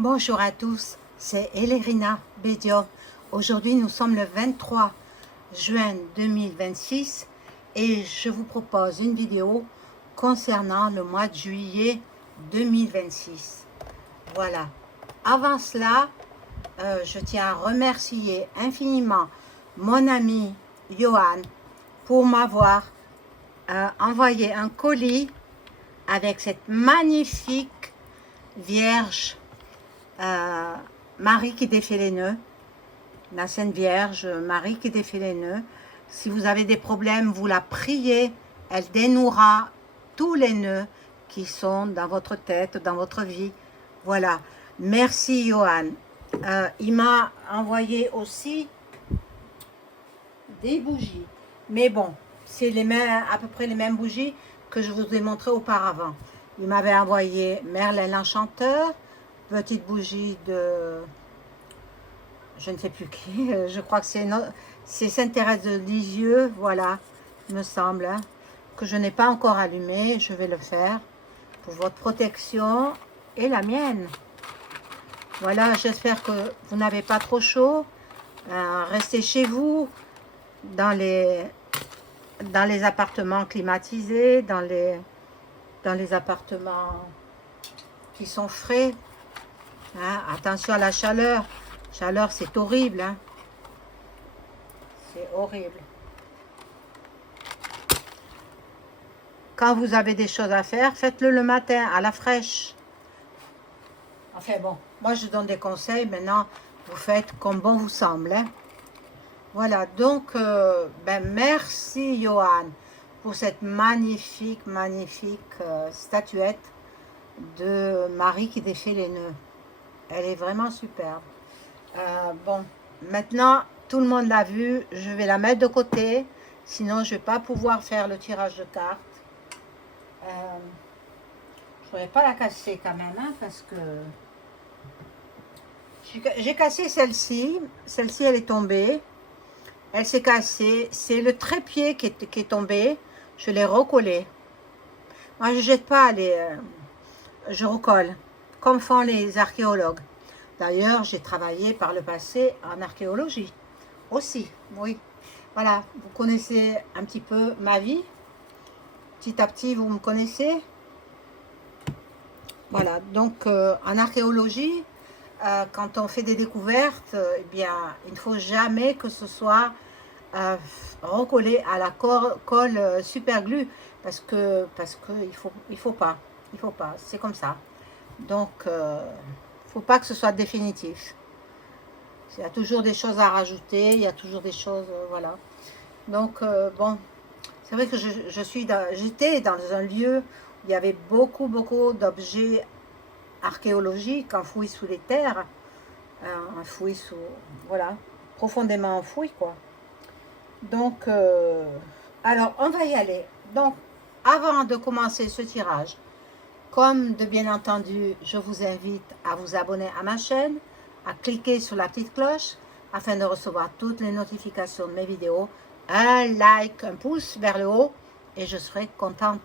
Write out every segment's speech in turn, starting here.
Bonjour à tous, c'est Elérina Bédio. Aujourd'hui, nous sommes le 23 juin 2026 et je vous propose une vidéo concernant le mois de juillet 2026. Voilà. Avant cela, je tiens à remercier infiniment mon ami Johan pour m'avoir envoyé un colis avec cette magnifique Vierge Marie qui défait les nœuds, la Sainte Vierge Marie qui défait les nœuds. Si vous avez des problèmes, vous la priez, elle dénouera tous les nœuds qui sont dans votre tête, dans votre vie. Voilà, merci Johan. Il m'a envoyé aussi des bougies, mais bon, c'est à peu près les mêmes bougies que je vous ai montré auparavant. Il m'avait envoyé Merlin l'Enchanteur, petite bougie de je ne sais plus qui, je crois que c'est Sainte Thérèse de Lisieux, voilà, il me semble, hein, que je n'ai pas encore allumé. Je vais le faire pour votre protection et la mienne. Voilà, j'espère que vous n'avez pas trop chaud. Restez chez vous, dans les appartements climatisés, dans les appartements qui sont frais. Hein, attention à la chaleur. Chaleur, c'est horrible. Hein. C'est horrible. Quand vous avez des choses à faire, faites-le le matin, à la fraîche. Enfin bon, moi je donne des conseils. Maintenant, vous faites comme bon vous semble. Hein. Voilà, donc, merci Johan pour cette magnifique statuette de Marie qui défait les nœuds. Elle est vraiment superbe. Bon, maintenant, tout le monde l'a vu. Je vais la mettre de côté. Sinon, je ne vais pas pouvoir faire le tirage de cartes. Je ne voudrais pas la casser quand même, hein, parce que j'ai cassé celle-ci. Celle-ci, elle est tombée. Elle s'est cassée. C'est le trépied qui est tombé. Je l'ai recollé. Moi, je ne jette pas je recolle, comme font les archéologues. D'ailleurs, j'ai travaillé par le passé en archéologie aussi, oui. Voilà, vous connaissez un petit peu ma vie. Petit à petit, vous me connaissez. Voilà, donc en archéologie, quand on fait des découvertes, eh bien, il ne faut jamais que ce soit recollé à la colle super glue parce que il faut pas, c'est comme ça. Donc faut pas que ce soit définitif. Il y a toujours des choses à rajouter, il y a toujours des choses, voilà. Donc bon, c'est vrai que j'étais dans un lieu où il y avait beaucoup d'objets archéologiques enfouis sous les terres, enfouis sous, voilà, profondément enfouis quoi. Donc alors on va y aller. Donc avant de commencer ce tirage, comme de bien entendu, je vous invite à vous abonner à ma chaîne, à cliquer sur la petite cloche afin de recevoir toutes les notifications de mes vidéos, un like, un pouce vers le haut et je serai contente.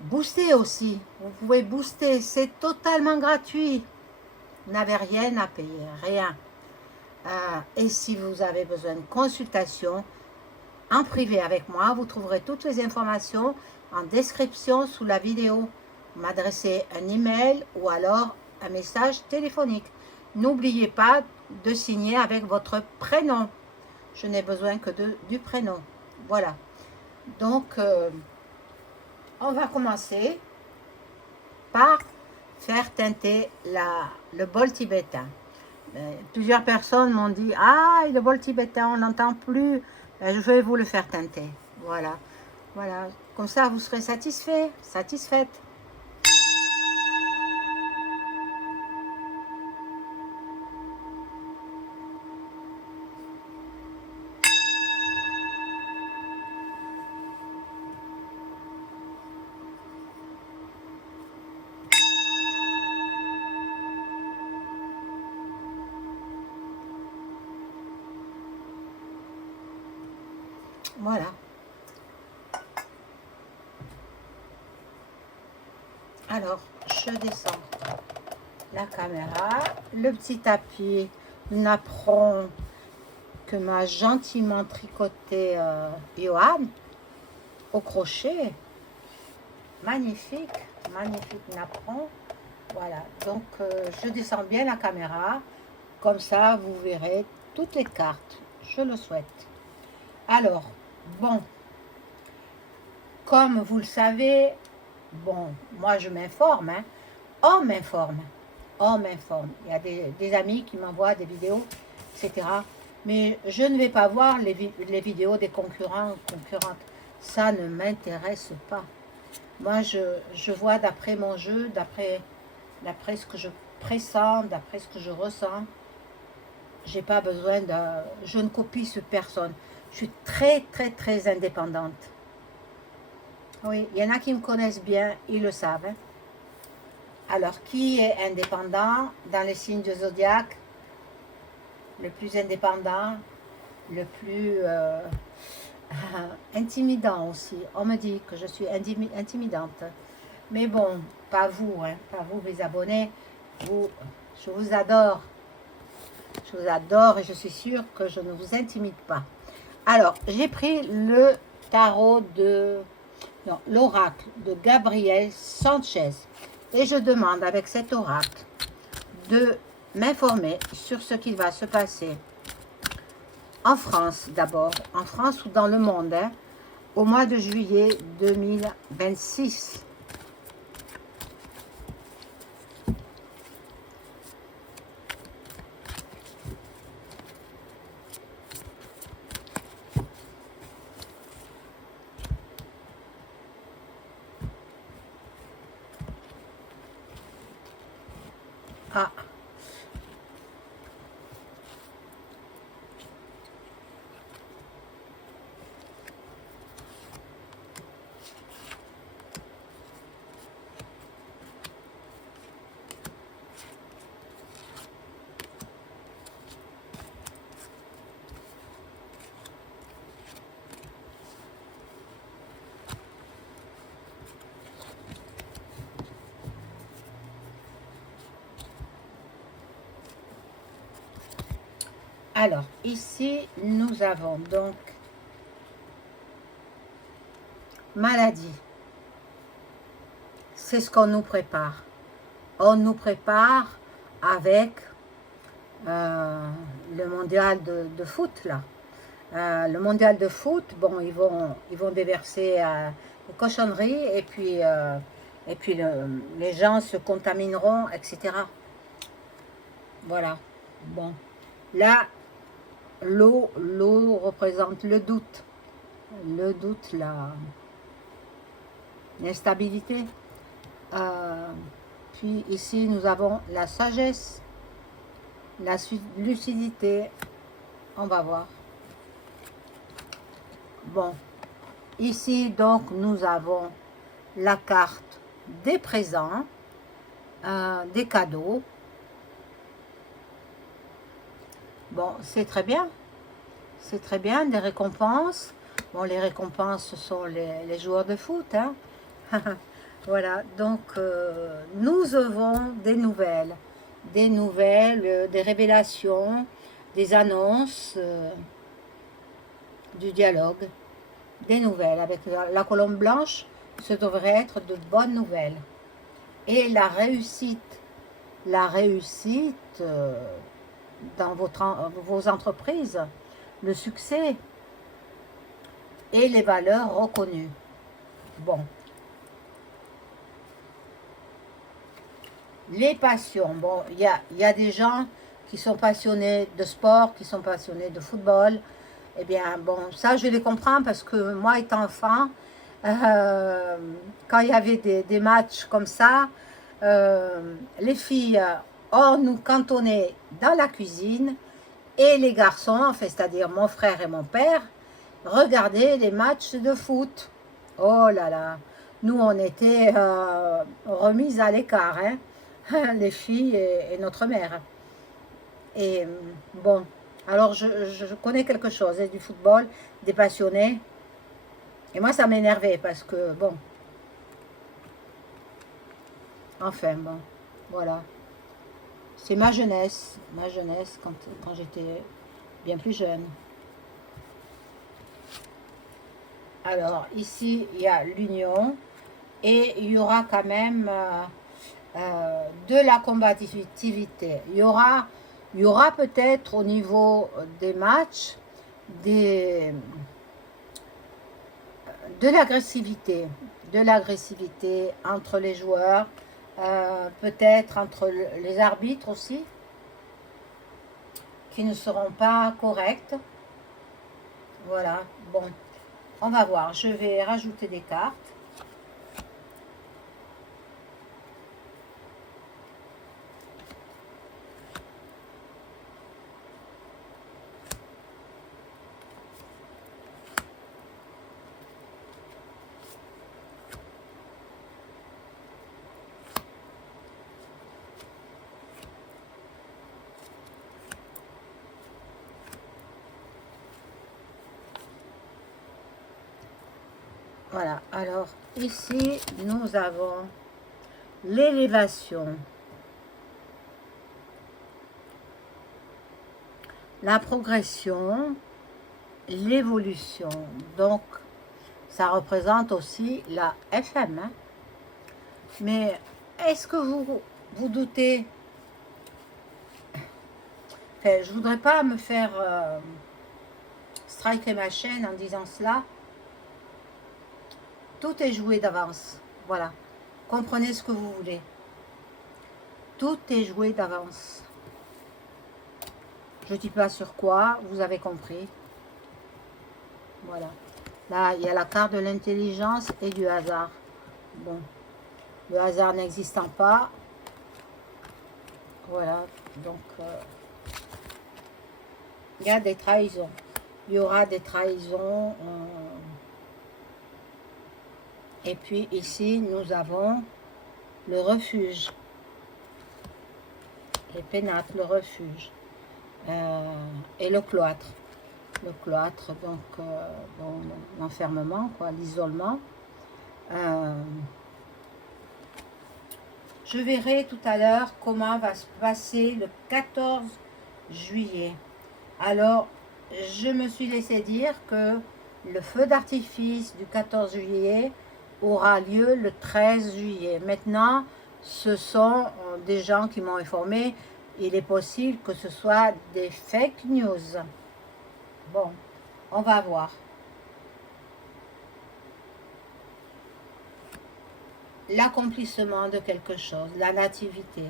Booster aussi, vous pouvez booster, c'est totalement gratuit, vous n'avez rien à payer, rien. Et si vous avez besoin de consultation en privé avec moi, vous trouverez toutes les informations en description sous la vidéo. M'adresser un email ou alors un message téléphonique. N'oubliez pas de signer avec votre prénom. Je n'ai besoin que du prénom. Voilà. Donc, on va commencer par faire teinter le bol tibétain. Plusieurs personnes m'ont dit « Ah, le bol tibétain, on n'entend plus. » Je vais vous le faire teinter. Voilà. Voilà. Comme ça, vous serez satisfait, satisfaite. Voilà. Alors, je descends. la caméra, le petit tapis napperon que m'a gentiment tricoté Johan au crochet. Magnifique, magnifique napperon. Voilà, donc je descends bien la caméra, comme ça vous verrez toutes les cartes, je le souhaite. Alors, bon, comme vous le savez, bon, moi je m'informe, hein, on m'informe, on m'informe. Il y a des amis qui m'envoient des vidéos, etc. Mais je ne vais pas voir les vidéos des concurrents, concurrentes. Ça ne m'intéresse pas. Moi, je vois d'après mon jeu, d'après ce que je pressens, d'après ce que je ressens. J'ai pas besoin de... Je ne copie sur personne. Je suis très, très, très indépendante. Oui, il y en a qui me connaissent bien, ils le savent. Hein. Alors, qui est indépendant dans les signes du zodiaque? Le plus indépendant, le plus intimidant aussi. On me dit que je suis intimidante. Mais bon, pas vous, hein, pas vous mes abonnés. Vous, je vous adore. Je vous adore et je suis sûre que je ne vous intimide pas. Alors, j'ai pris le tarot de... Non, l'oracle de Gabriel Sanchez. Et je demande avec cet oracle de m'informer sur ce qui va se passer en France d'abord, en France ou dans le monde, hein, au mois de juillet 2026. Ah, alors, ici, nous avons donc maladie. C'est ce qu'on nous prépare. On nous prépare avec le mondial de foot, là. Le mondial de foot, bon, ils vont déverser des cochonneries et puis les gens se contamineront, etc. Voilà. Bon. Là, l'eau représente le doute. Le doute, l'instabilité. Puis ici, nous avons la sagesse, la lucidité. On va voir. Bon. Ici, donc, nous avons la carte des présents, des cadeaux. Bon, c'est très bien. C'est très bien, des récompenses. Bon, les récompenses, ce sont les joueurs de foot. Hein. Voilà, donc nous avons des nouvelles, des révélations, des annonces, du dialogue, des nouvelles. Avec la colombe blanche, ce devrait être de bonnes nouvelles. Et la réussite dans vos entreprises, le succès et les valeurs reconnues. Bon. Les passions. Bon, il y a des gens qui sont passionnés de sport, qui sont passionnés de football. Eh bien, bon, ça, je les comprends parce que moi, étant enfant, quand il y avait des matchs comme ça, les filles, on nous cantonnait dans la cuisine et les garçons, enfin, c'est-à-dire mon frère et mon père, regardaient les matchs de foot. Oh là là, nous, on était remises à l'écart, hein, les filles et notre mère. Et bon, alors je connais quelque chose hein, du football, des passionnés. Et moi, ça m'énervait parce que, bon, enfin, bon, voilà. C'est ma jeunesse quand j'étais bien plus jeune. Alors, ici, il y a l'union et il y aura quand même de la combativité. Il y aura peut-être au niveau des matchs de l'agressivité entre les joueurs, peut-être entre les arbitres aussi, qui ne seront pas corrects. Voilà, bon, on va voir. Je vais rajouter des cartes. Voilà, alors ici, nous avons l'élévation, la progression, l'évolution. Donc, ça représente aussi la FM. Hein. Mais est-ce que vous doutez? Enfin, je ne voudrais pas me faire striker ma chaîne en disant cela. Tout est joué d'avance. Voilà. Comprenez ce que vous voulez. Tout est joué d'avance. Je ne dis pas sur quoi, vous avez compris. Voilà. Là, il y a la carte de l'intelligence et du hasard. Bon. Le hasard n'existant pas. Voilà. Donc, il y a des trahisons. Il y aura des trahisons. Et puis ici, nous avons le refuge. Les pénates, le refuge. Et le cloître. Le cloître, donc bon, l'enfermement, quoi, l'isolement. Je verrai tout à l'heure comment va se passer le 14 juillet. Alors, je me suis laissé dire que le feu d'artifice du 14 juillet aura lieu le 13 juillet. Maintenant, ce sont des gens qui m'ont informé. Il est possible que ce soit des fake news. Bon, on va voir. L'accomplissement de quelque chose, la nativité.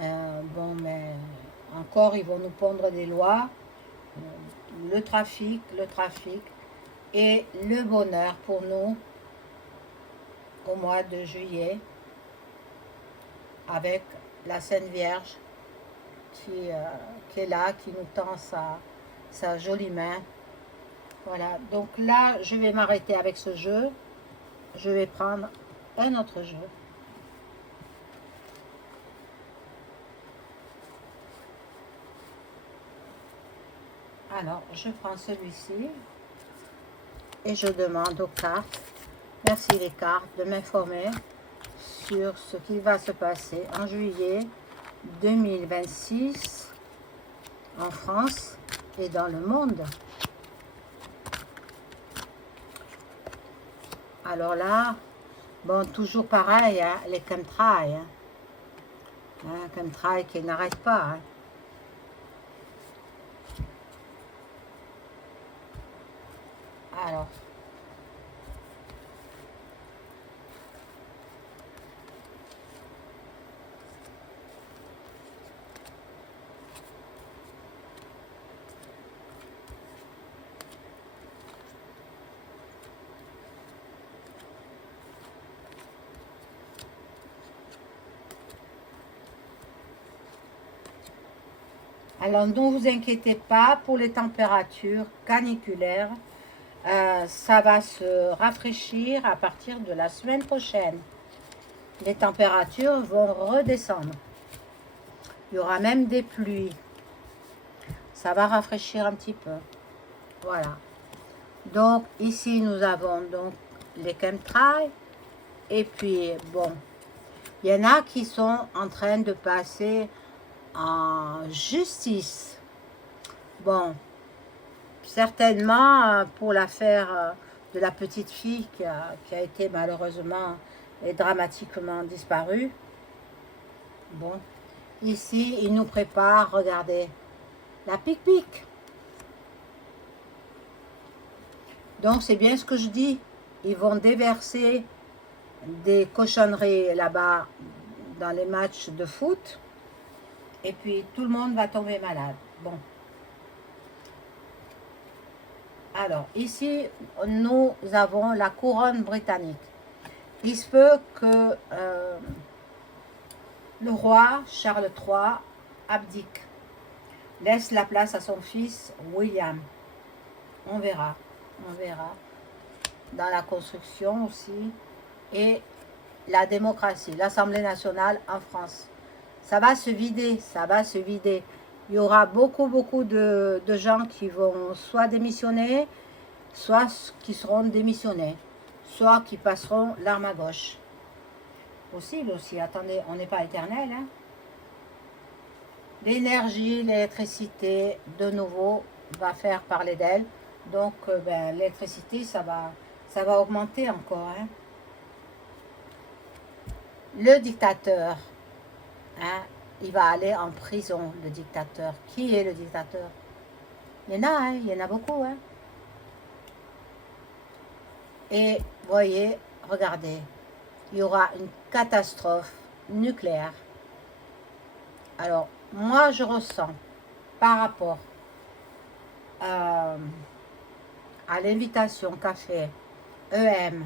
Bon, mais encore, ils vont nous pondre des lois. Le trafic et le bonheur pour nous au mois de juillet avec la Sainte Vierge qui est là, qui nous tend sa jolie main. Voilà, donc là, je vais m'arrêter avec ce jeu. Je vais prendre un autre jeu. Alors, je prends celui-ci et je demande aux cartes, merci les cartes, de m'informer sur ce qui va se passer en juillet 2026 en France et dans le monde. Alors là, bon, toujours pareil, hein, les chemtrails. Chemtrails qui n'arrêtent pas. Hein. Alors, ne vous inquiétez pas pour les températures caniculaires. Ça va se rafraîchir à partir de la semaine prochaine. Les températures vont redescendre. Il y aura même des pluies. Ça va rafraîchir un petit peu. Voilà. Donc, ici, nous avons donc les chemtrails. Et puis, bon, il y en a qui sont en train de passer en justice. Bon, certainement pour l'affaire de la petite fille qui a été malheureusement et dramatiquement disparue. Bon, ici, il nous prépare, regardez, la pique-pique. Donc, c'est bien ce que je dis. Ils vont déverser des cochonneries là-bas dans les matchs de foot. Et puis, tout le monde va tomber malade. Bon. Alors, ici, nous avons la couronne britannique. Il se peut que le roi Charles III abdique, laisse la place à son fils William. On verra, on verra. Dans la construction aussi. Et la démocratie, l'Assemblée nationale en France. Ça va se vider, ça va se vider. Il y aura beaucoup de gens qui vont soit démissionner, soit qui seront démissionnés, soit qui passeront l'arme à gauche. Possible aussi, attendez, on n'est pas éternel. Hein? L'énergie, l'électricité, de nouveau, va faire parler d'elle. Donc, l'électricité, ça va augmenter encore. Hein? Le dictateur, hein, il va aller en prison, le dictateur. Qui est le dictateur? Il y en a, hein, il y en a beaucoup. Hein. Et, voyez, regardez, il y aura une catastrophe nucléaire. Alors, moi, je ressens, par rapport à l'invitation qu'a fait EM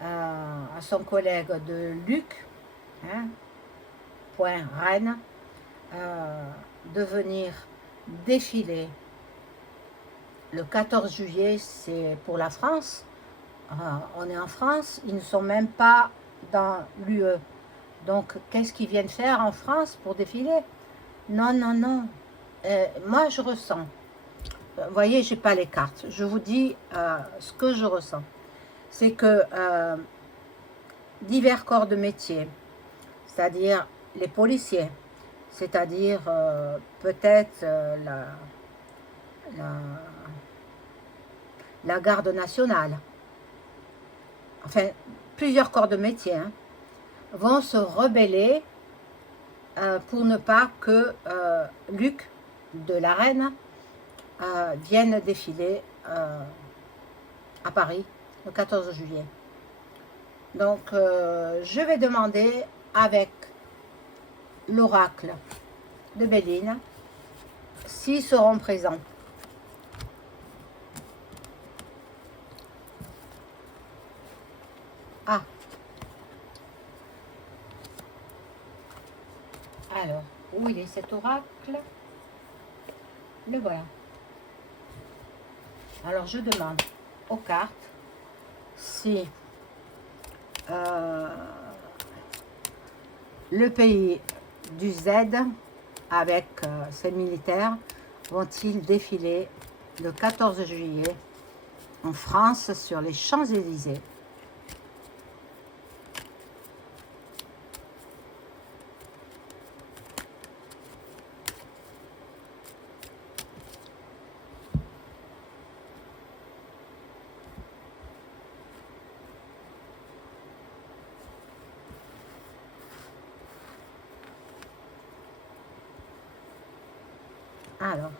à son collègue de Luc, hein, point Rennes, de venir défiler le 14 juillet, c'est pour la France. On est en France, ils ne sont même pas dans l'UE. Donc, qu'est-ce qu'ils viennent faire en France pour défiler? Non, non, non. Moi, je ressens. Vous voyez, je n'ai pas les cartes. Je vous dis ce que je ressens. C'est que divers corps de métier, c'est-à-dire les policiers, c'est-à-dire peut-être la garde nationale, enfin, plusieurs corps de métier, hein, vont se rebeller pour ne pas que Luc de la Reine vienne défiler à Paris le 14 juillet. Donc, je vais demander avec l'oracle de Béline s'ils seront présents. Ah. Alors, où il est cet oracle? Le voilà. Alors, je demande aux cartes si le pays du Z avec ses militaires vont-ils défiler le 14 juillet en France sur les Champs-Élysées. Alors,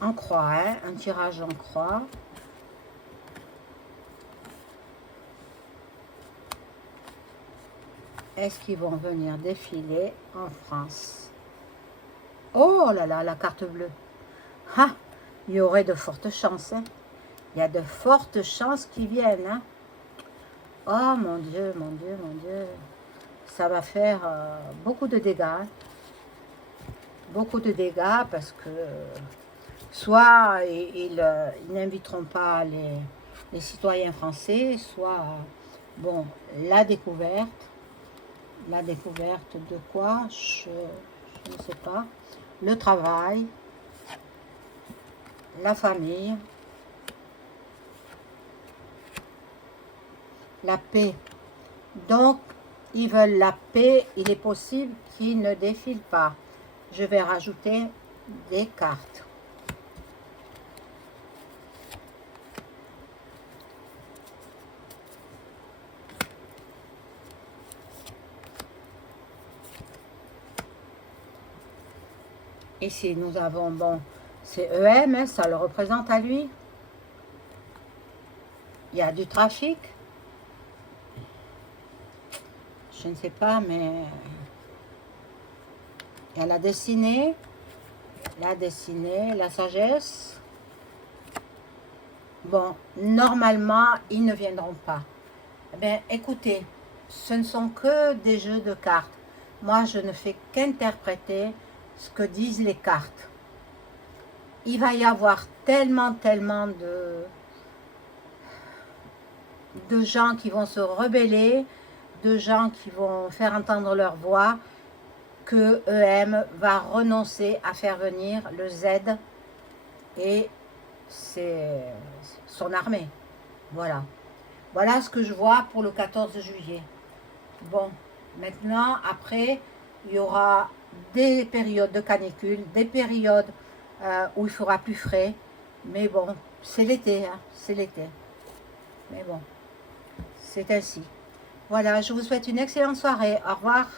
en croix, hein, un tirage en croix. Est-ce qu'ils vont venir défiler en France? Oh là là, la carte bleue. Ah, il y aurait de fortes chances. Hein. Il y a de fortes chances qu'ils viennent. Hein. Oh mon Dieu, mon Dieu, mon Dieu. Ça va faire beaucoup de dégâts. Hein. Beaucoup de dégâts parce que soit ils n'inviteront pas les citoyens français, soit, bon, la découverte de quoi, je ne sais pas, le travail, la famille, la paix. Donc, ils veulent la paix, il est possible qu'ils ne défilent pas. je vais rajouter des cartes. Ici, nous avons, bon, c'est EM, hein, ça le représente à lui. Il y a du trafic. Je ne sais pas, mais il y a la destinée, la sagesse. Bon, normalement, ils ne viendront pas. Eh bien, écoutez, ce ne sont que des jeux de cartes. Moi, je ne fais qu'interpréter ce que disent les cartes. Il va y avoir tellement de gens qui vont se rebeller, de gens qui vont faire entendre leur voix, que EM va renoncer à faire venir le Z et son armée. Voilà. Voilà ce que je vois pour le 14 juillet. Bon, maintenant, après, il y aura des périodes de canicule, des périodes où il fera plus frais. Mais bon, c'est l'été, hein, c'est l'été. Mais bon, c'est ainsi. Voilà, je vous souhaite une excellente soirée. Au revoir.